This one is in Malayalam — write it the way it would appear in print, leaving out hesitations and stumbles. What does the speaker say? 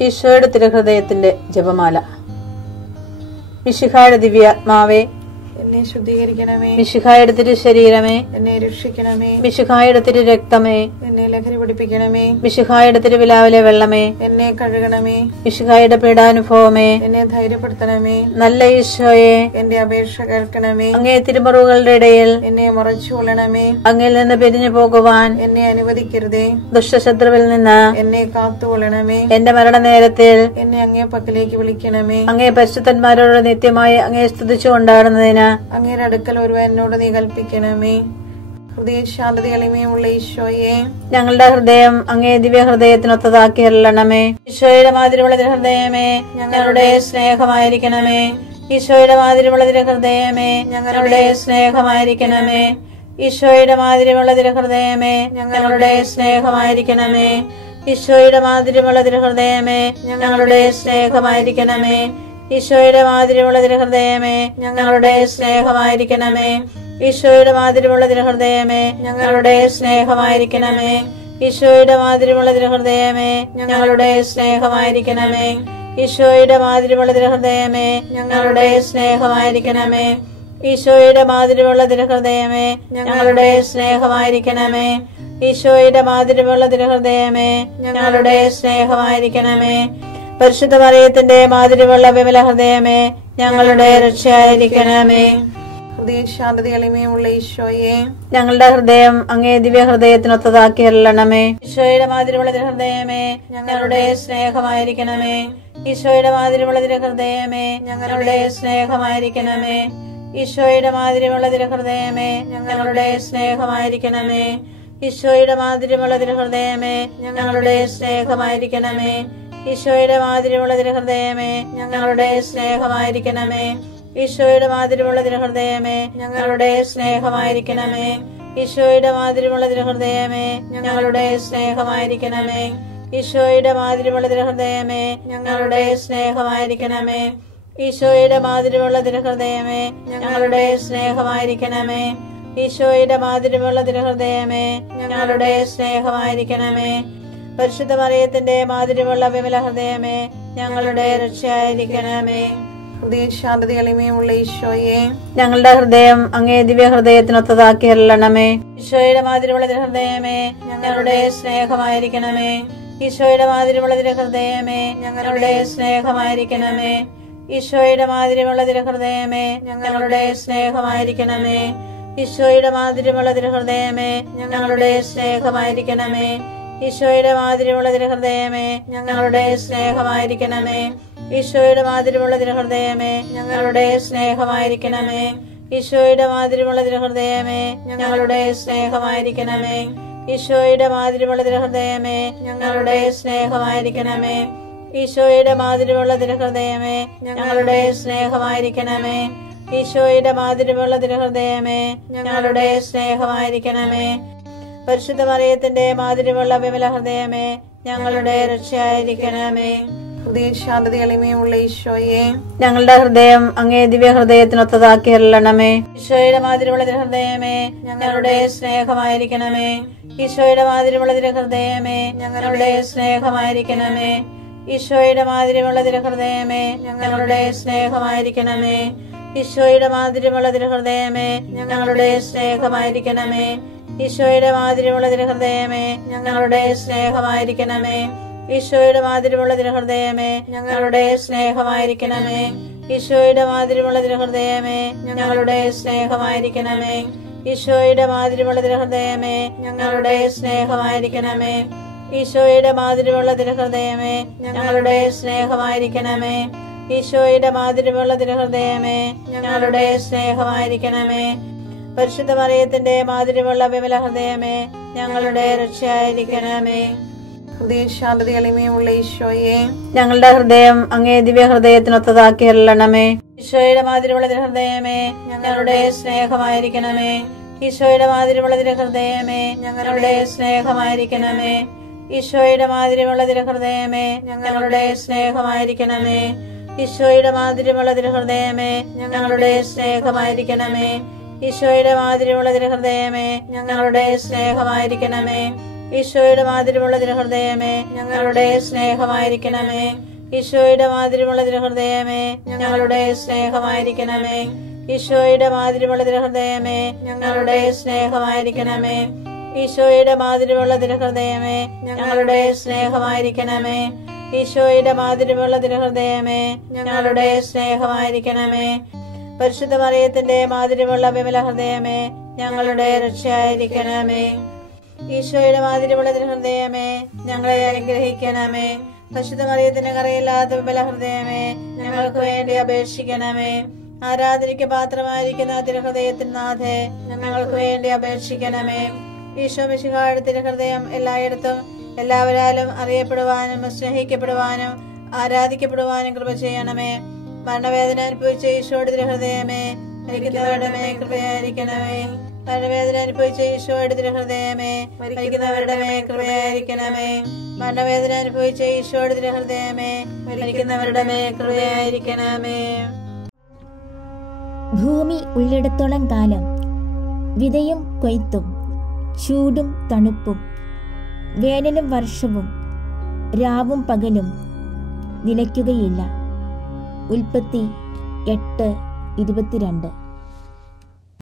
ഈശോയുടെ തിരുഹൃദയത്തിന്റെ ജപമാല. മിശിഹായുടെ ദിവ്യാത്മാവേ, എന്നെ ശുദ്ധീകരിക്കണമേ. മിശിഹായുടെ തിരു ശരീരമേ, എന്നെ രക്ഷിക്കണമേ. മിശിഹായുടെ തിരു രക്തമേ, എന്നെ ലഹരി പിടിപ്പിക്കണമേ. മിശിഹായുടെ തിരുവിലാവിലെ വെള്ളമേ, എന്നെ കഴുകണമേ. മിശിഹായുടെ പീഡാനുഭവമേ, എന്നെ ധൈര്യപ്പെടുത്തണമേ. നല്ല ഈശോയെ, എന്റെ അപേക്ഷ കേൾക്കണമേ. അങ്ങേ തിരുമുറിവുകളുടെ ഇടയിൽ എന്നെ മറച്ചുകൊള്ളണമേ. അങ്ങിൽ നിന്ന് പിരിഞ്ഞു പോകുവാൻ എന്നെ അനുവദിക്കരുതേ. ദുഷ്ടശത്രുവിൽ നിന്ന് എന്നെ കാത്തുകൊള്ളണമേ. എന്റെ മരണനേരത്തിൽ എന്നെ അങ്ങേ പക്കലേക്ക് വിളിക്കണമേ. അങ്ങേ പരിശുദ്ധന്മാരോട് നിത്യമായി അങ്ങേ സ്തുതിച്ചു കൊണ്ടാടുന്നതിന് അങ്ങയുടെ അടുക്കൽ ഒരുവൻ എന്നോട് നീ കൽപ്പിക്കണമേ. ഹൃദയ ശാന്തത എളിമയുമുള്ള ഈശോയെ, ഞങ്ങളുടെ ഹൃദയം അങ്ങേ ദിവ്യ ഹൃദയത്തിനൊത്തതാക്കി അരുളണമേ. ഈശോയുടെ മാതിരിയുള്ള ഹൃദയമേ, ഞങ്ങളുടെ സ്നേഹമായിരിക്കണമേ. ഈശോയുടെ മാതിരിയുള്ള ഹൃദയമേ, ഞങ്ങളുടെ സ്നേഹമായിരിക്കണമേ. ഈശോയുടെ മാതിരിയുള്ള ഹൃദയമേ, ഞങ്ങളുടെ സ്നേഹമായിരിക്കണമേ. ഈശോയുടെ മാതിരിയുള്ള ഹൃദയമേ, ഞങ്ങളുടെ സ്നേഹമായിരിക്കണമേ. ഈശോയുടെ മാതിരിയുള്ള ഹൃദയമേ, ഞങ്ങളുടെ സ്നേഹമായിരിക്കണമേ. ഈശോയുടെ മാതിരിയുള്ള ഹൃദയമേ, ഞങ്ങളുടെ സ്നേഹമായിരിക്കണമേ. ഈശോയുടെ മാതിരിയുള്ള ഹൃദയമേ, ഞങ്ങളുടെ സ്നേഹമായിരിക്കണമേ. ഈശോയുടെ മാതിരിയുള്ള ഹൃദയമേ, ഞങ്ങളുടെ സ്നേഹമായിരിക്കണമേ. ഈശോയുടെ മാതിരിയുള്ള ഹൃദയമേ, ഞങ്ങളുടെ സ്നേഹമായിരിക്കണമേ. ഈശോയുടെ മാതിരിയുള്ള ഹൃദയമേ, ഞങ്ങളുടെ സ്നേഹമായിരിക്കണമേ. പരിശുദ്ധ മറിയത്തിന്റെ മാതിരിയുള്ള വിമല ഹൃദയമേ, ഞങ്ങളുടെ രക്ഷയായിരിക്കണമേ. ഹൃദയ ശാന്തത എളിമയുമുള്ള ഈശോയെ, ഞങ്ങളുടെ ഹൃദയം അങ്ങേ ദിവ്യ ഹൃദയത്തിനൊത്തതാക്കി അരുളണമേ. ഈശോയുടെ മാതിരിയുള്ള ഹൃദയമേ, ഞങ്ങളുടെ സ്നേഹമായിരിക്കണമേ. ഈശോയുടെ മാതിരിയുള്ള ഹൃദയമേ, ഞങ്ങളുടെ സ്നേഹമായിരിക്കണമേ. ഈശോയുടെ മാതിരിയുള്ള ഹൃദയമേ, ഞങ്ങളുടെ സ്നേഹമായിരിക്കണമേ. ഈശോയുടെ മാതിരിയുള്ള ഹൃദയമേ, ഞങ്ങളുടെ സ്നേഹമായിരിക്കണമേ. ഈശോയുടെ മാതിരിയുള്ള ഹൃദയമേ, ഞങ്ങളുടെ സ്നേഹമായിരിക്കണമേ. ഈശോയുടെ മാതിരിയുള്ള ഹൃദയമേ, ഞങ്ങളുടെ സ്നേഹമായിരിക്കണമേ. ഈശോയുടെ മാതിരിയുള്ള ഹൃദയമേ, ഞങ്ങളുടെ സ്നേഹമായിരിക്കണമേ. ഈശോയുടെ മാതിരിയുള്ള ഹൃദയമേ, ഞങ്ങളുടെ സ്നേഹമായിരിക്കണമേ. ഈശോയുടെ മാതിരിയുള്ള ഹൃദയമേ, ഞങ്ങളുടെ സ്നേഹമായിരിക്കണമേ. ഈശോയുടെ മാതിരിയുള്ള ഹൃദയമേ, ഞങ്ങളുടെ സ്നേഹമായിരിക്കണമേ. പരിശുദ്ധ മറിയത്തിന്റെ മാതിരിയുള്ള വിമല ഹൃദയമേ, ഞങ്ങളുടെ രക്ഷയായിരിക്കണമേ. ഹൃദയ ശാന്തത എളിമയുമുള്ള ഈശോയെ, ഞങ്ങളുടെ ഹൃദയം അങ്ങേ ദിവ്യ ഹൃദയത്തിനൊത്തതാക്കി അരുളണമേ. ഈശോയുടെ മാതിരിയുള്ള ഹൃദയമേ, ഞങ്ങളുടെ സ്നേഹമായിരിക്കണമേ. ഈശോയുടെ മാതിരിയുള്ള ഹൃദയമേ, ഞങ്ങളുടെ സ്നേഹമായിരിക്കണമേ. ഈശോയുടെ മാതിരിയുള്ള ഹൃദയമേ, ഞങ്ങളുടെ സ്നേഹമായിരിക്കണമേ. ഈശോയുടെ മാതിരിയുള്ള ഹൃദയമേ, ഞങ്ങളുടെ സ്നേഹമായിരിക്കണമേ. ഈശോയുടെ മാതിരിയുള്ള ഹൃദയമേ, ഞങ്ങളുടെ സ്നേഹമായിരിക്കണമേ. ഈശോയുടെ മാതിരിയുള്ള ഹൃദയമേ, ഞങ്ങളുടെ സ്നേഹമായിരിക്കണമേ. ഈശോയുടെ മാതിരിയുള്ള ഹൃദയമേ, ഞങ്ങളുടെ സ്നേഹമായിരിക്കണമേ. ഈശോയുടെ മാതിരിയുള്ള ഹൃദയമേ, ഞങ്ങളുടെ സ്നേഹമായിരിക്കണമേ. ഈശോയുടെ മാതിരിയുള്ള ഹൃദയമേ, ഞങ്ങളുടെ സ്നേഹമായിരിക്കണമേ. ഈശോയുടെ മാതിരിയുള്ള ഹൃദയമേ, ഞങ്ങളുടെ സ്നേഹമായിരിക്കണമേ. പരിശുദ്ധ മറിയത്തിന്റെ മാതിരിയുള്ള വിമല ഹൃദയമേ, ഞങ്ങളുടെ രക്ഷയായിരിക്കണമേ. ഹൃദയ ശാന്തത എളിമയുമുള്ള ഈശോയെ, ഞങ്ങളുടെ ഹൃദയം അങ്ങേ ദിവ്യ ഹൃദയത്തിനൊത്തതാക്കി അരുളണമേ. ഈശോയുടെ മാതിരിയുള്ള ഹൃദയമേ, ഞങ്ങളുടെ സ്നേഹമായിരിക്കണമേ. ഈശോയുടെ മാതിരിയുള്ള ഹൃദയമേ, ഞങ്ങളുടെ സ്നേഹമായിരിക്കണമേ. ഈശോയുടെ മാതിരിയുള്ള ഹൃദയമേ, ഞങ്ങളുടെ സ്നേഹമായിരിക്കണമേ. ഈശോയുടെ മാതിരിയുള്ള ഹൃദയമേ, ഞങ്ങളുടെ സ്നേഹമായിരിക്കണമേ. ഈശോയുടെ മാതിരിയുള്ള ഹൃദയമേ, ഞങ്ങളുടെ സ്നേഹമായിരിക്കണമേ. ഈശോയുടെ മാതിരിയുള്ള ഹൃദയമേ, ഞങ്ങളുടെ സ്നേഹമായിരിക്കണമേ. ഈശോയുടെ മാതിരിയുള്ള ഹൃദയമേ, ഞങ്ങളുടെ സ്നേഹമായിരിക്കണമേ. ഈശോയുടെ മാതിരിയുള്ള ഹൃദയമേ, ഞങ്ങളുടെ സ്നേഹമായിരിക്കണമേ. ഈശോയുടെ മാതിരിയുള്ള ഹൃദയമേ, ഞങ്ങളുടെ സ്നേഹമായിരിക്കണമേ. ഈശോയുടെ മാതിരിയുള്ള ഹൃദയമേ, ഞങ്ങളുടെ സ്നേഹമായിരിക്കണമേ. പരിശുദ്ധ മറിയത്തിന്റെ മാതിരിയുള്ള വിമല ഹൃദയമേ, ഞങ്ങളുടെ രക്ഷയായിരിക്കണമേ. ഹൃദയ ശാന്തത എളിമയുമുള്ള ഈശോയെ, ഞങ്ങളുടെ ഹൃദയം അങ്ങേ ദിവ്യ ഹൃദയത്തിനൊത്തതാക്കി അരുളണമേ. ഈശോയുടെ മാതിരിയുള്ള ഹൃദയമേ, ഞങ്ങളുടെ സ്നേഹമായിരിക്കണമേ. ഈശോയുടെ മാതിരിയുള്ള ഹൃദയമേ, ഞങ്ങളുടെ സ്നേഹമായിരിക്കണമേ. ഈശോയുടെ മാതിരിയുള്ള ഹൃദയമേ, ഞങ്ങളുടെ സ്നേഹമായിരിക്കണമേ. ഈശോയുടെ മാതിരിയുള്ള ഹൃദയമേ, ഞങ്ങളുടെ സ്നേഹമായിരിക്കണമേ. ഈശോയുടെ മാതിരിയുള്ള ഹൃദയമേ, ഞങ്ങളുടെ സ്നേഹമായിരിക്കണമേ. ഈശോയുടെ മാതിരിയുള്ള തിരുഹൃദയമേ, ഞങ്ങളുടെ സ്നേഹമായിരിക്കണമേ. ഈശോയുടെ മാതിരിയുള്ള തിരുഹൃദയമേ, ഞങ്ങളുടെ സ്നേഹമായിരിക്കണമേ. ഈശോയുടെ മാതിരിയുള്ള തിരുഹൃദയമേ, ഞങ്ങളുടെ സ്നേഹമായിരിക്കണമേ. ഈശോയുടെ മാതിരിയുള്ള തിരുഹൃദയമേ, ഞങ്ങളുടെ സ്നേഹമായിരിക്കണമേ. ഈശോയുടെ മാതിരിയുള്ള തിരുഹൃദയമേ, ഞങ്ങളുടെ സ്നേഹമായിരിക്കണമേ. പരിശുദ്ധ മറിയത്തിന്റെ മാതിരിയുള്ള വിമല ഹൃദയമേ, ഞങ്ങളുടെ രക്ഷയായിരിക്കണമേ. ഈശോയുടെ മാതിരിയുള്ള തിരുഹൃദയമേ, ഞങ്ങളെ അനുഗ്രഹിക്കണമേ. പരിശുദ്ധ മറിയത്തിന്റെ കറയില്ലാത്ത വിമല ഹൃദയമേ, ഞങ്ങൾക്ക് വേണ്ടി അപേക്ഷിക്കണമേ. ആരാധനയ്ക്ക് പാത്രമായിരിക്കുന്ന തിരുഹൃദയത്തിൻ നാഥേ, ഞങ്ങൾക്ക് വേണ്ടി അപേക്ഷിക്കണമേ. ഈശോ മിശിഹായുടെ തിരുഹൃദയം എല്ലായിടത്തും എല്ലാവരാലും അറിയപ്പെടുവാനും സ്നേഹിക്കപ്പെടുവാനും ആരാധിക്കപ്പെടുവാനും കൃപ ചെയ്യണമേ. മരണവേദന അനുഭവിച്ച ഈശോയുടെ തിരുഹൃദയമേ, മരിക്കുന്നവരുടെ മേൽ കൃപയായിരിക്കണമേ. മരണവേദന അനുഭവിച്ച ഈശോയുടെ തിരുഹൃദയമേ, മരിക്കുന്നവരുടെ മേൽ കൃപയായിരിക്കണമേ. മരണവേദന അനുഭവിച്ച ഈശോയുടെ തിരുഹൃദയമേ, മരിക്കുന്നവരുടെ മേൽ കൃപയായിരിക്കണമേ. ഭൂമി ഉള്ളിടത്തോളം കാലം വിതയും കൊയ്ത്തും, ചൂടും തണുപ്പും, വേനലും വർഷവും, രാവും പകലും നിലയ്ക്കുകയില്ല. ഉൽപ്പത്തി 8:22.